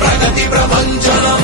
ప్రగతి ప్రపంచం.